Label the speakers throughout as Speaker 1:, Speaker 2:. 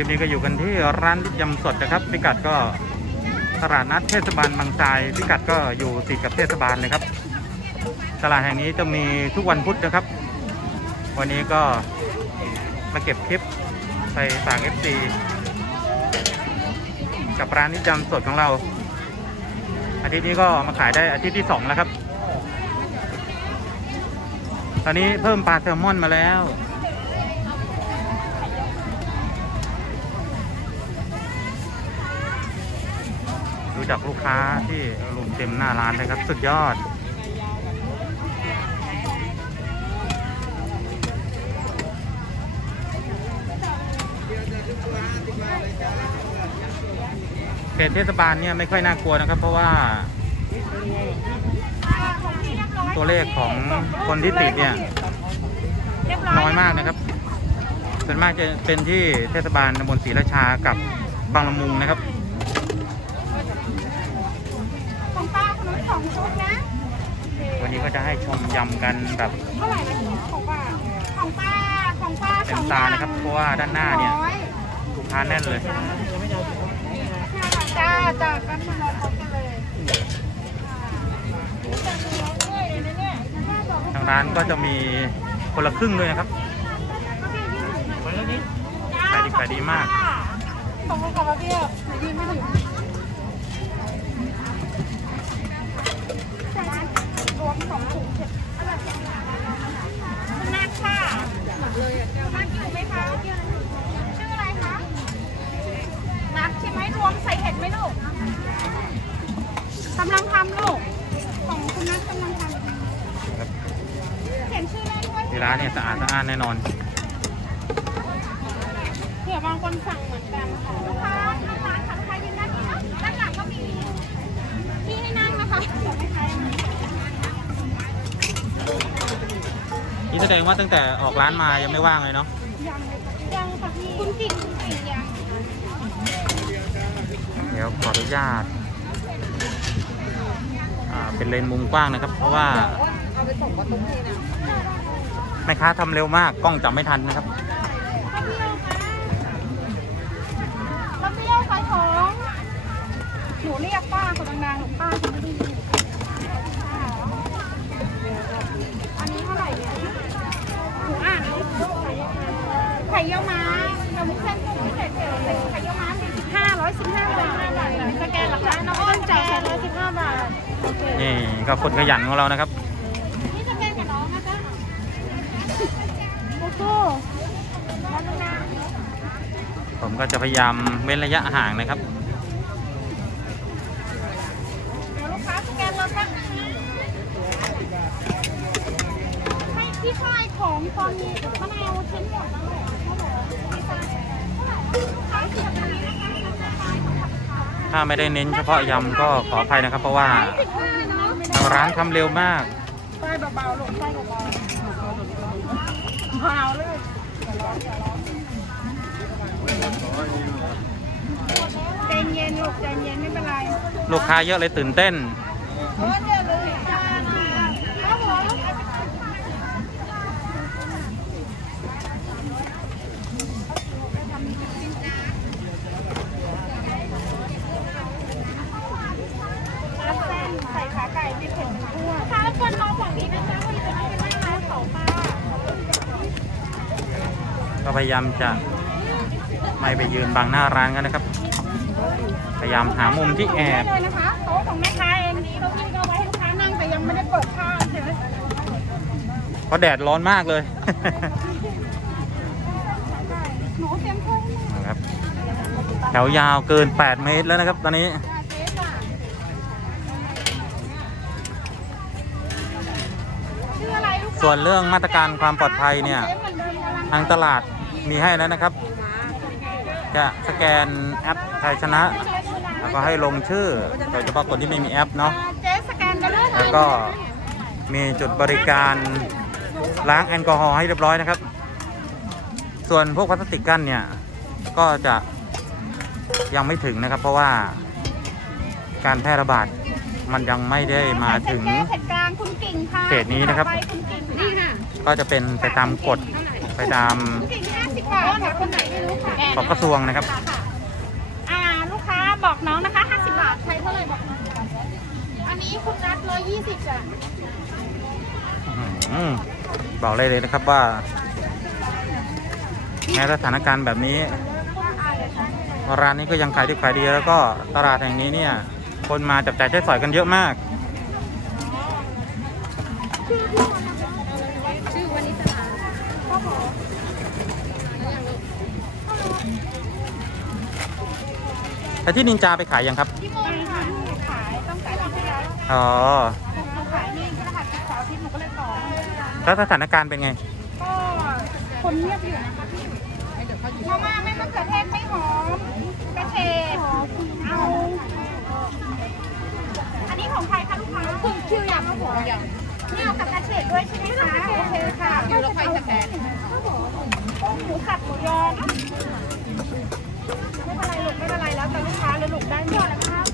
Speaker 1: ลิปนี้ก็อยู่กันที่ร้านยำสดนะครับ พิกัดก็ตลาดนัดเทศบาลบางทรายพิกัดก็อยู่ติดกับเทศบาลเลยครับ ตลาดแห่งนี้จะมีทุกวันพุธนะครับ วันนี้ก็มาเก็บคลิปไปฝาก FC กับร้านนิยำสดของเรา อาทิตย์นี้ก็มาขายได้อาทิตย์ที่สองแล้วครับ ตอนนี้เพิ่มปลาแซลมอนมาแล้ว จากลูกค้าที่รุมเต็มหน้าร้านเลยครับ สุดยอด เขตเทศบาลเนี่ยไม่ค่อยน่ากลัวนะครับ เพราะว่า ตัวเลขของคนที่ติดเนี่ย น้อยมากนะครับส่วนมากจะเป็นที่เทศบาลตำบลศรีราชากับบางละมุงนะครับ
Speaker 2: ของป้าขนม สองชุดนะ
Speaker 1: วันนี้ก็จะให้ชมยำกันแบบ
Speaker 2: เท่าไหร่นะของป้าของป้าของป้า
Speaker 1: เต็มตานะครับ เพราะว่าด้านหน้าเนี่ยลูกค้าแน่นเลย
Speaker 2: จ้าจ้ากันมาพร้อมกันเลย
Speaker 1: ทางร้านก็จะมีคนละครึ่งด้วยนะครับขายดีขายดีมาก
Speaker 2: ส่งมากับมาเบี้ยวไหนยืนไม่ถึง วมสองถุงนัดค่ะมดเลยอะนัดอยู่ไหมคะ ชื่ออะไรคะ นัดใช่ไหมรวมใส่เห็ดไหมลูกกำลังทำลูก ของคุณนัทกำลังทำเขียนชื่อได้ด้วย
Speaker 1: ที่ร้านเนี่ยสะอาดสะอ้านแน่นอน
Speaker 2: เผื่อบางคนสั่งเหมือนกันค่ะลูกค้าลูกค้าค่ะลูกค้ายืนด้านนี้เนาะด้านหลังก็มีที่ให้นั่งนะคะเดี๋ยวไม่ใช่
Speaker 1: นี่แสดงว่าตั้งแต่ออกร้านมายังไม่ว่างเลยเนาะ
Speaker 2: ยังยังค่ะพี่คุณกิ่งคุณกิ่งยัง
Speaker 1: เดี๋ยวขออนุญาตอ่าเป็นเลนส์มุมกว้างนะครับ เพราะว่า
Speaker 2: เอาไปส่งมาตรงนี้นะ
Speaker 1: แม่ค้าทำเร็วมากกล้องจับไม่ทันนะครับ
Speaker 2: ป้าเบี้ยวค่ะป้าเบี้ยวขายของหนูเรียกป้าคนดังๆหนูป้าจะไม่ได้ยินอันนี้เท่าไหร่เนี่ยหนูอ่านเอาไข่เยี่ยวม้าเรามุกเส้นกุ้งพิเศษเผ็ดไข่เยี่ยวม้าสี่สิบห้าร้อยสิบห้าบาทสแกนหลักร้านน้องอ้นจ่ายแค่ร้อยสิบห้าบาท
Speaker 1: นี่ก็คนขยันของเรานะครับ
Speaker 2: นี่สแกนกับน้องนะจ๊ะโอ้โห
Speaker 1: ผมก็จะพยายามเว้นระยะห่างนะครับ
Speaker 2: ลูกค้าสแกนรถบนึงให้พี่ชายของตอนนี้มะนาวชิ้นหมดแล้ว
Speaker 1: ถ้าไม่ได้เน้นเฉพาะยำก็ขออภัยนะครับ เพราะว่า
Speaker 2: สิบห้าเนาะ
Speaker 1: ทางร้านทำเร็วมาก
Speaker 2: ไส้เบาๆลูกไส้เบาๆเบาเลยใจเย็นลูกใจเย็นไม่เป็นไร
Speaker 1: ลูกค้าเยอะเลยตื่นเต้น
Speaker 2: เออเดี๋ยวเลยจ้านะครับผมรับเส้นใส่ขาไก่ที่เผ็ดเป็นทั่วค่ะแล้วคนรอฝั่งนี้นะจ๊ะวันนี้จะไม่เป็นร้านเขาค่ะ
Speaker 1: ก็พยายามจะไม่ไปยืนบังหน้าร้านกันนะครับ พยายามหามุมที่แอบ
Speaker 2: เลยนะคะโต๊ะของแม่ค้าเองนี้เก้าอี้ก็เอาไว้ให้ลูกค้านั่งแต่ยังไม่ได้เปิดผ้าใช่ไหม
Speaker 1: เพราะแดดร้อนมากเลย
Speaker 2: หนูเตรียมทุ่ง
Speaker 1: นะครับ แถวยาวเกิน 8 เมตรแล้วนะครับ ตอนนี้
Speaker 2: จ้าเจ๊จ้ะชื่ออะไรลูกค้า
Speaker 1: ส่วนเรื่องมาตรการความปลอดภัยเนี่ย
Speaker 2: จ๊หมือเดิมกำลัง
Speaker 1: ทางตลาด มีให้แล้วนะครับ จะสแกนแอปไทยชนะ แล้วก็ให้ลงชื่อโดยเฉพาะคนที่ไม่มีแอปเนาะ
Speaker 2: เจ๊สแกนได้เลย
Speaker 1: แล้วก็มีจุดบริการล้างแอลกอฮอล์ให้เรียบร้อยนะครับ ส่วนพวกพลาสติกกั้นเนี่ยก็จะยังไม่ถึงนะครับ เพราะว่าการแพร่ระบาดมันยังไม่ได้มาถึง
Speaker 2: เจ๊เผ็ดกลางคุณกิ่งค่ะ
Speaker 1: เขตนี้นะครับ
Speaker 2: ต่อไปคุณกิ่งนี่ค่ะ
Speaker 1: ก็จะเป็นไปตามกฎไปตาม
Speaker 2: คุณกิ่งห้าสิบค่ะจากคนไหนไม่รู้ค่ะ
Speaker 1: ของกระทรวงนะครับ
Speaker 2: ค่ะค่ะอ่าลูกค้าบอกน้องนะคะ50บาทใช้เท่าไหร่บอกน้องอันนี้คุณนัด120จ้ะ
Speaker 1: อืมบอกเลยเลยนะครับว่าแม้สถานการณ์แบบนี้ร้านนี้ก็ยังขายดีขายดีแล้วก็ตลาดแห่งนี้เนี่ย คนมาจับจ่ายใช้สอยกันเยอะมาก แต่ที่นินจาไปขายยังครับ
Speaker 2: ที่มูลค่ะขายต้องขายที่แล้ว
Speaker 1: อ๋อ
Speaker 2: ต้องขายนี่ก็รหัสเสาร์อาทิตย์หนูก็เลยต่อ
Speaker 1: แล้วสถานการณ์เป็นไง
Speaker 2: ก็คนเงียบอยู่นะคะพี่มาม่าไม่มะเขือเทศไม่หอมกระเฉดเอา อันนี้ของใครคะลูกค้าคุณคิวยำมะหอมนี่เอากับกระเฉดด้วยใช่ไหมคะโอเคค่ะอยู่แล้วใครจะแทนหมูสับหมูยอนะ ไม่เป็นไรแล้วแต่ลูกค้าแล้วลูกได้หมดแล้วครับ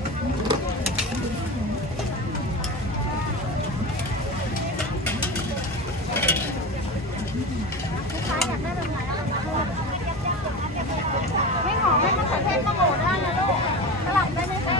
Speaker 2: ลูกค้าอยากได้แบบไหนอะไม่หอมไม่มะเขือเทศก็โหได้นะลูกสลับได้ไหมคะ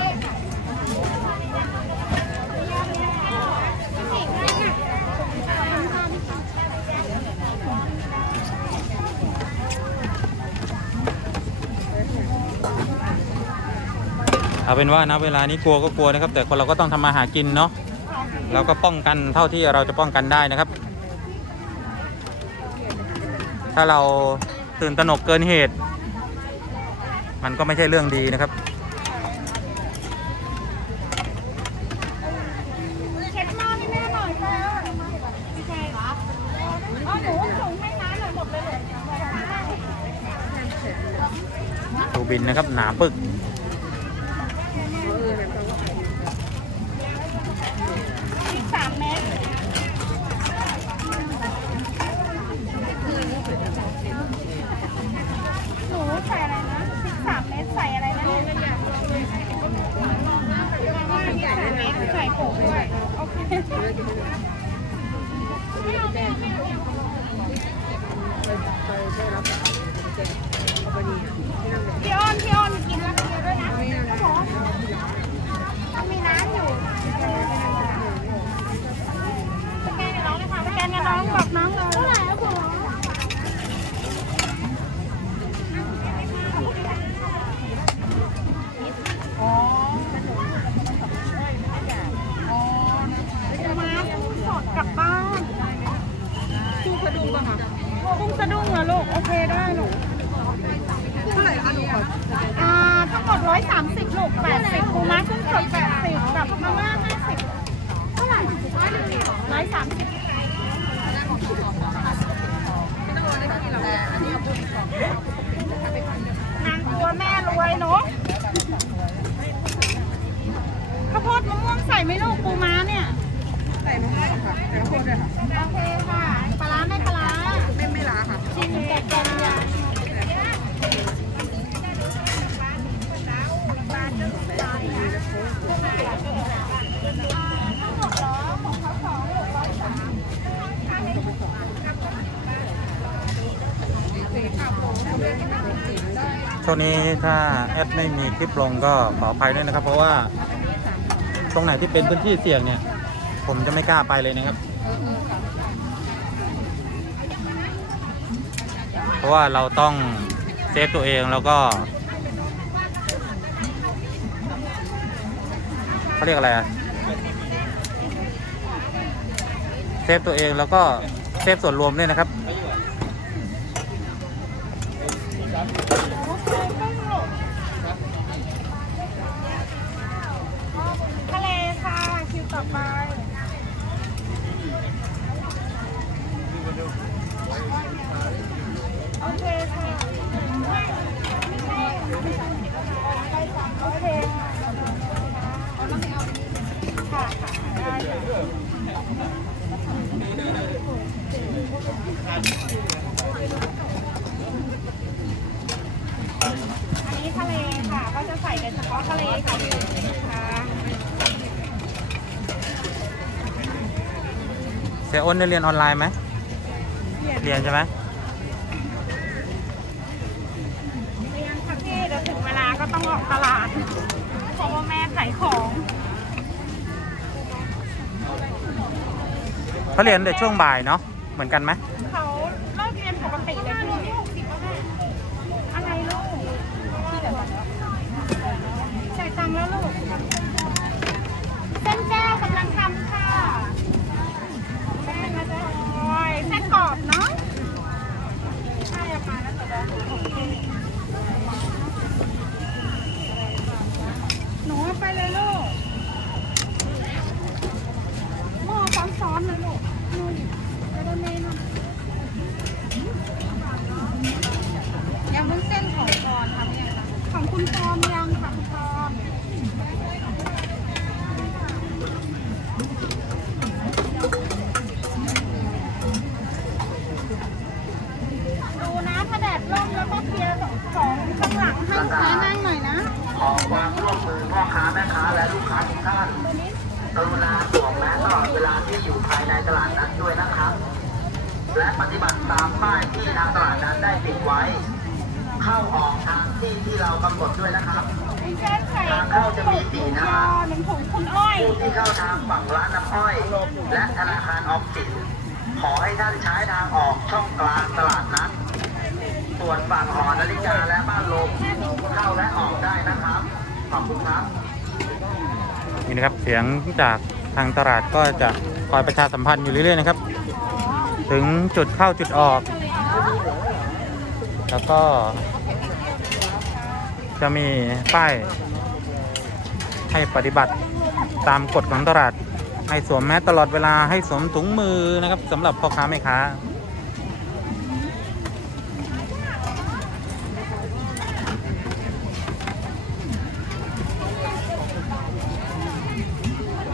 Speaker 1: เอาเป็นว่านะเวลานี้กลัวก็กลัวนะครับ แต่คนเราก็ต้องทำมาหากินเนาะเราก็ป้องกันเท่าที่เราจะป้องกันได้นะครับ ถ้าเราตื่นตระหนกเกินเหตุ มันก็ไม่ใช่เรื่องดีนะครับ
Speaker 2: เช็ดม้อให้แม่หน่อยค่ะพี่ชายคะอ๋อหนูส่งให้น้าหน่อยหมดเลยเหรอ
Speaker 1: ตูบินนะครับหนาปึก
Speaker 2: พริกสามเม็ดหนูใส่อะไรนะพริกสามเม็ดใส่อะไรนะพริกสามเม็ด ใส่ผงด้วยโอเคพี่อ้อนพี่อ้อนกินแล้วกินด้วยนะครับผมมันมีน้ำอยู่สแกนกับน้องเลยค่ะสแกนกับน้องบอกน้องเลยเท่าไหร่แล้วคุณอ๋ออ๋อจะมาสดกลับบ้านกุ้งสะดุ้งป่ะคะกุ้งสะดุ้งเหรอลูก โอเคได้ลูก เท่าไหร่คะลูกอ่าทั้งหมดร้อยสามสิบลูกแปดสิบปูม้ากุ้งสดแปดสิบกับมาม่าห้าสิบเท่าไหร่ร้อยสามสิบนางกลัวแม่ร วยเนาะข้าวโพดมะม่วงใส่ไหมลูกปูม้าเนี่ย
Speaker 3: ใส่มะม่วงค่ะใส่ข้าวโพดด้วยค่ะ
Speaker 2: โอเคค่ะ ปลาร้าไม่ปลาร้า
Speaker 3: ไม่ไม่ล้าค่ะ
Speaker 2: ชิมแกงๆอย่าง
Speaker 1: ช่วงนี้ถ้าแอดไม่มีคลิปลงก็ขออภัยด้วยนะครับ เพราะว่าตรงไหนที่เป็นพื้นที่เสี่ยงเนี่ย ผมจะไม่กล้าไปเลยนะครับ เพราะว่าเราต้องเซฟตัวเองแล้วก็เขาเรียกอะไรอะเซฟตัวเองแล้วก็เซฟส่วนรวมด้วยนะครับ
Speaker 2: ทะเลค่ะคิวต่อไปโอเคค่ะโอเคค่ะค่ะค่ะได้ค่ะอั เฉพาะทะเลค่ะ
Speaker 1: เสียอ้นได้เรียนออนไลน์ไหมเรียนใช่ไหมเรียนค่ะพี่เดี๋ยวถึงเว
Speaker 2: ลาก็ต้องออกตลาดเพราะว่าแม่ขายของเขาเรียนแต่ช่วงบ่ายเนาะเหมือนกันไหมเขา ค
Speaker 4: วามร่วมมือพ่อค้าแม่ค้าและลูกค้าทุกท่านกรุณาสวมแมสตลอดเวลาที่อยู่ภายในตลาดนั้นด้วยนะครับ และปฏิบัติตามป้ายที่ทางตลาดนั้นได้ติดไว้ เข้าออกทางที่ที่เรากำหนดด้วยนะครับ
Speaker 2: มีเส้นไข่ตุ๋นถุงยอหนึ่งถุงคุณอ้อย
Speaker 4: ผู้ที่เข้าทางฝั่งร้านน้ำอ้อย และธนาคารออมสินขอให้ท่านใช้ทางออกช่องกลางตลาดนัดส่วนฝั่งหอนาฬิกาและบ้านลม นี่
Speaker 1: นะครับเสียงจากทางตลาดก็จะคอยประชาสัมพันธ์อยู่เรื่อยๆนะครับ ถึงจุดเข้าจุดออก แล้วก็ จะมีป้ายให้ปฏิบัติตามกฎของตลาด ให้สวมแมสตลอดเวลาให้สวมถุงมือนะครับสำหรับพ่อค้าแม่ค้า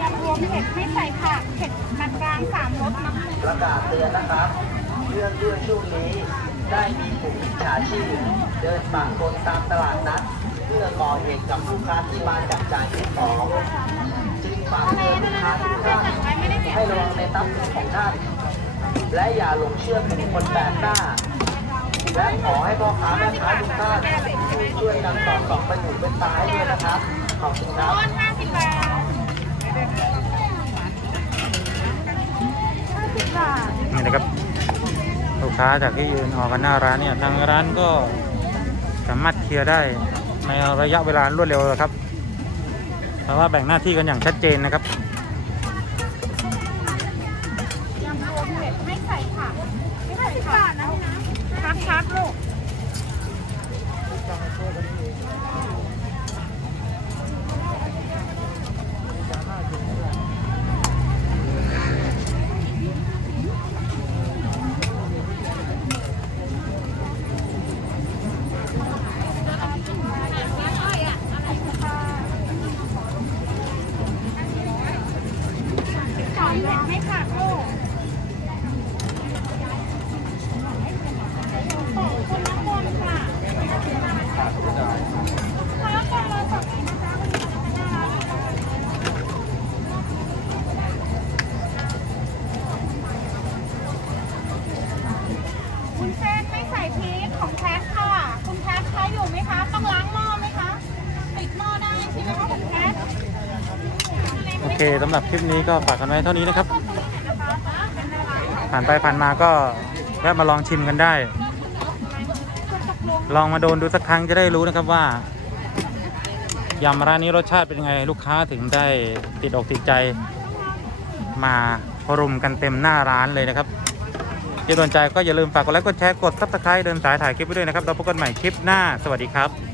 Speaker 2: ยำรวมเผ็ดไม่ใส่ผักเผ็ดมันกลางสามรสน้ำหนึ่ง
Speaker 4: ประกาศเตือนนะครับ เรื่องเรื่องช่วงนี้ ได้มีกลุ่มมิจฉาชีพเดินปะปนตามตลาดนัดเพื่อก่อเหตุกับลูกค้าที่มาจับจ่ายซื้อของจึงฝาก
Speaker 2: ทะเล
Speaker 4: เตือน
Speaker 2: นั่
Speaker 4: ลู
Speaker 2: น
Speaker 4: ก
Speaker 2: นะ
Speaker 4: ค้า
Speaker 2: คะ
Speaker 4: ทุก
Speaker 2: แค่
Speaker 4: ท่าน
Speaker 2: สั่งไว้ไม่ได้เสีย
Speaker 4: ให้ระวังในทรัพย์สินของท่าน และอย่าหลงเชื่อกลุ่มคนแปลกหน้าและขอให้พ่อค้าแม่ค้าทุกท่านช่วยกันสอดส่องไปหูเป็นตาให้ด้วยนะครับขอบคุณครับ
Speaker 2: ต้ นี่
Speaker 1: นะครับลูกค้าจากที่ยืนออกกันหน้าร้านเนี่ยทางร้านก็สามารถเคลียร์ได้ในระยะเวลารวดเร็วครับเพราะว่าแบ่งหน้าที่กันอย่างชัดเจนนะครับ
Speaker 2: ยำรวมเผ็ดไม่ใส่ผักไม่ใส่ผักนะครับครับลูก สอนเผ็ดไม่ผักลูกขอบคุณน้ำมนต์ค่ะค้ากล่องละสองสิบนะคะวันนี้น่ารักนะคะคุณเส้นไม่ใส่พริกของแท็กค่ะ คุณแท็กใช้อยู่ไหมคะ ต้องล้างหม้อไหมคะ ปิดหม้อได้ใช่ไหมคะคุณแท็ก
Speaker 1: โอเค สำหรับคลิปนี้ก็ฝากกันไว้เท่านี้นะครับ ผ่านไปผ่านมาก็แวะมาลองชิมกันได้ ลองมาโดนดูสักครั้งจะได้รู้นะครับว่ายำร้านนี้รสชาติเป็นยังไง ลูกค้าถึงได้ติดอกติดใจ มารุมกันเต็มหน้าร้านเลยนะครับที่โดนใจก็อย่าลืมฝากกดไลค์กดแชร์กดซับสไครต์เดินสายถ่ายคลิปไปด้วยนะครับเราพบกันใหม่คลิปหน้าสวัสดีครับ